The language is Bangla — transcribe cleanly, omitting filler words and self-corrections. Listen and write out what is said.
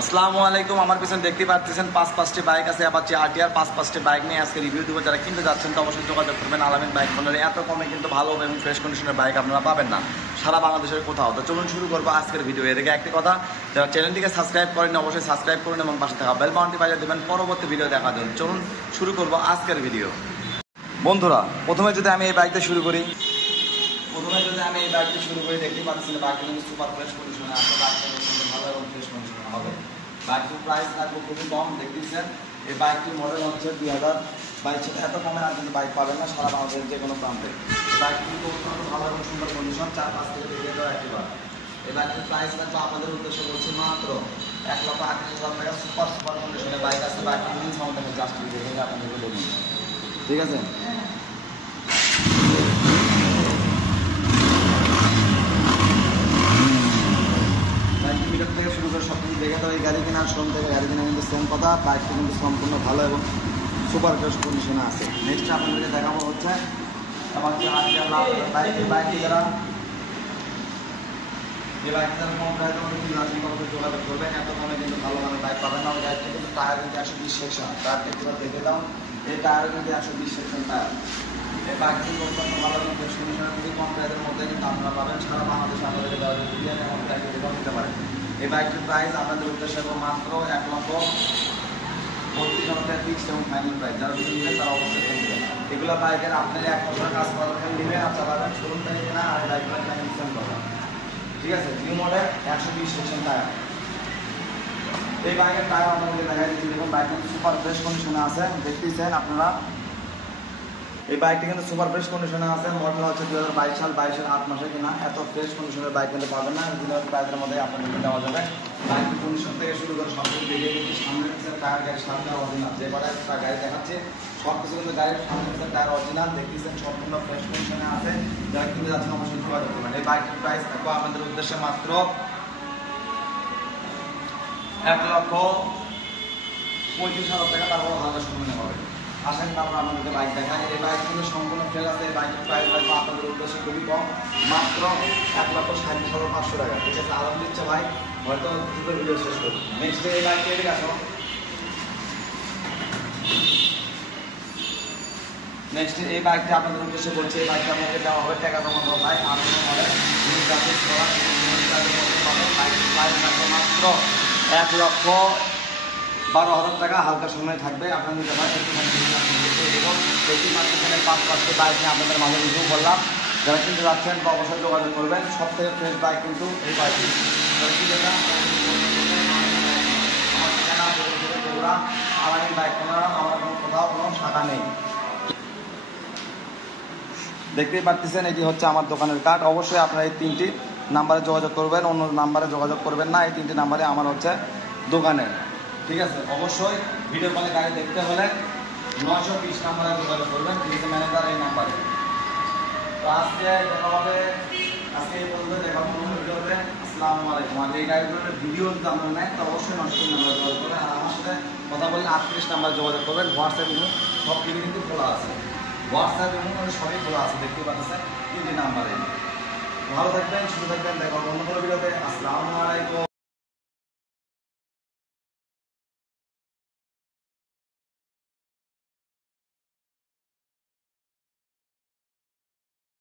আসসালামু আলাইকুম। আমার পিছনে দেখতে পাচ্ছেন পাঁচটি বাইক আছে, অ্যাপাচি আরটিআর পাঁচটি বাইক নিয়ে আজকে রিভিউ দেবো। যারা কিনতে যাচ্ছেন তো অবশ্যই যোগাযোগ করবেন আলামিন বাইক কর্নার। এত কমে কিন্তু ভালো এবং ফ্রেশ কন্ডিশনের বাইক আপনারা পাবেন না সারা বাংলাদেশের কোথাও। তো চলুন শুরু করবো আজকের ভিডিও। এর আগে একটি কথা, যারা চ্যানেলটিকে সাবস্ক্রাইব করেন অবশ্যই সাবস্ক্রাইব করুন এবং পাশে থাকা বেল বাটনটি বাজিয়ে দেবেন পরবর্তী ভিডিও দেখার জন্য। চলুন শুরু করবো আজকের ভিডিও। বন্ধুরা, প্রথমে যদি আমি এই বাইকটা শুরু করি দেখতে পাচ্ছেন বাইকটা কিন্তু সুপার ফ্রেশ কন্ডিশনে আছে। বাইকটা কিন্তু ভালো এবং ফ্রেশ কন্ডিশনে হবে। বাইকটির প্রাইস থাকবে খুবই কম। দেখতেছেন এই বাইকটির মডেল হচ্ছে 2022। এত কমে আর কিন্তু বাইক পাবেন না সারা বাংলাদেশের যে কোনো প্রান্তে। বাইকটি কিন্তু অত্যন্ত ভালো এবং সুন্দর কন্ডিশন, 4-5 থেকে বেরিয়ে দেওয়া একবার। এই বাইকটির প্রাইস থাকবে আপনাদের উদ্দেশ্য করছি মাত্র 1,38,000 টাকা। সুপার কন্ডিশনের বাইক আছে। বাইকটি নিজ মাউন্টেনের জাস্ট দেখে আপনাদেরকে বলুন, ঠিক আছে? থেকে শুরু করে সব কিছু দেখে তো এই গাড়ি কেনার শ্রম থেকে গাড়ি কেনা কিন্তু সেম কথা। বাইকটি কিন্তু সম্পূর্ণ ভালো এবং সুপার ফ্রেশ কন্ডিশনে আছে। নেক্সট আপনাদেরকে দেখাবো হচ্ছে আমার যে বাইকটি যারা যে বাইকটি যারা কম প্রাইসের মধ্যে যোগাযোগ করবেন। এত কমে কিন্তু ভালো ভালো বাইক পাবেন না। ওই বাইকটি কিন্তু টায়ার কিন্তু 120 সেকশন। টায়ারটি একবার দেখে দাও, এই টায়ার কিন্তু 120 সেকশন টায়ার। এই বাইকটি অত্যন্ত ভালো এবং ফ্রেশ কন্ডিশনে খুবই কম প্রাইসের মধ্যে কিন্তু আপনারা পাবেন সারা বাংলাদেশে। আপনাদের নিতে পারেন। এই বাইকটির প্রাইস আপনাদের উদ্দেশ্যে মাত্র 1,32,000 টাকা ফিক্সড এবং ফাইনাল প্রাইস। যারা যদি নেবেন তারা অবশ্যই কিনবেন। এগুলো বাইকের আপনার 1 বছরের কাজ করাবেন, নেবেন আর চালাবেন, শোরুম থেকে কেনা। আর বাইকগুলো সেম কথা, ঠিক আছে? New model 120 section tyre. এই বাইকের টায়ার আপনাদের দেখা দিচ্ছি। দেখুন বাইক কিন্তু সুপার ফ্রেশ কন্ডিশনে আছে। দেখতেছেন আপনারা এই বাইকটি কিন্তু সুপার ফ্রেশ কন্ডিশনে আছে। মডেল হচ্ছে 2022 সাল, 22-এর 8 মাসে কিনা। এত ফ্রেশ কন্ডিশনের বাইক কিন্তু পাবেন না। ডিলার প্রাইসের মধ্যে আপনাদেরকে দেওয়া যাবে। বাইকের কন্ডিশন থেকে শুরু করে সব কিছু দেখে দিচ্ছি। সামনের টায়ার গাড়ির সামনে অরিজিনাল, যে কটা গাড়ি দেখাচ্ছে সব কিছু কিন্তু গাড়ির সামনের টায়ার অরিজিনাল। দেখতেছেন সম্পূর্ণ ফ্রেশ কন্ডিশনে আছে। যারা কিনতে যাচ্ছেন অবশ্যই যোগাযোগ করবেন। এই বাইকটির প্রাইস থাকবে আপনাদের উদ্দেশ্যে মাত্র 1,35,000 টাকা। তারপর হালকা সম্মানে হবে। আসেন তারপর আপনাদেরকে বাইক দেখায়। এই বাইক কিন্তু সম্পূর্ণ ফ্রেশ আছে। এই বাইকের প্রাইস লাগবে আপনাদের উদ্দেশ্যে খুবই কম, মাত্র 1,37,500 টাকা, ঠিক আছে? আরো দিচ্ছে ভাই, হয়তো দুটো ভিডিও শেষ করবো। নেক্সট এই বাইকটা এদিকে আসো। নেক্সট এই বাইকটা আপনাদের উদ্দেশ্যে বলছি। এই বাইকটা আমাকে দেওয়া হবে টাকা জমা দেওয়া বাইক। আর কোনো মডেল বাইকের প্রাইস লাগবে মাত্র 1,12,000 টাকা। হালকা সময় থাকবে। আপনার নিতে পারেন। এখানে 5-5টি বাইক নিয়ে আপনাদের মাঝে রিভিউ করলাম। যারা কিনতে যাচ্ছেন তো অবশ্যই যোগাযোগ করবেন। সব থেকে ফ্রেশ বাইক কিন্তু এই বাইকটি। আলামিন বাইক কেনার আমার কোথাও কোনো শাখা নেই। দেখতেই পাচ্ছেন এটি হচ্ছে আমার দোকানের কার্ড। অবশ্যই আপনারা এই 3টি নাম্বারে যোগাযোগ করবেন, অন্য নাম্বারে যোগাযোগ করবেন না। এই 3টি নাম্বারে আমার হচ্ছে দোকানের, ঠিক আছে? অবশ্যই ভিডিও কলে গাড়ি দেখতে হলে 920 নাম্বারে যোগাযোগ করবেন, ঠিক আছে? ম্যানেজার এই নাম্বারে। তো আজকে দেখা হবে, আজকে এই পর্যন্ত দেখা হবে অন্য ভিডিওতে। আসসালামু আলাইকুম। আর এই গাড়িগুলোর ভিডিও যদি আপনারা নেন তো অবশ্যই 920 নাম্বারে যোগাযোগ করবেন। আর আমার সাথে কথা বললে 38 নাম্বারে যোগাযোগ করবেন। হোয়াটসঅ্যাপ সব কিছু কিন্তু খোলা আছে। হোয়াটসঅ্যাপ এবং সবই খোলা আছে, দেখতে পাচ্ছেন 3টি নাম্বারে। ভালো থাকবেন, সুস্থ থাকবেন। দেখা হবে অন্য কোনো ভিডিওতে। আসসালামু আলাইকুম।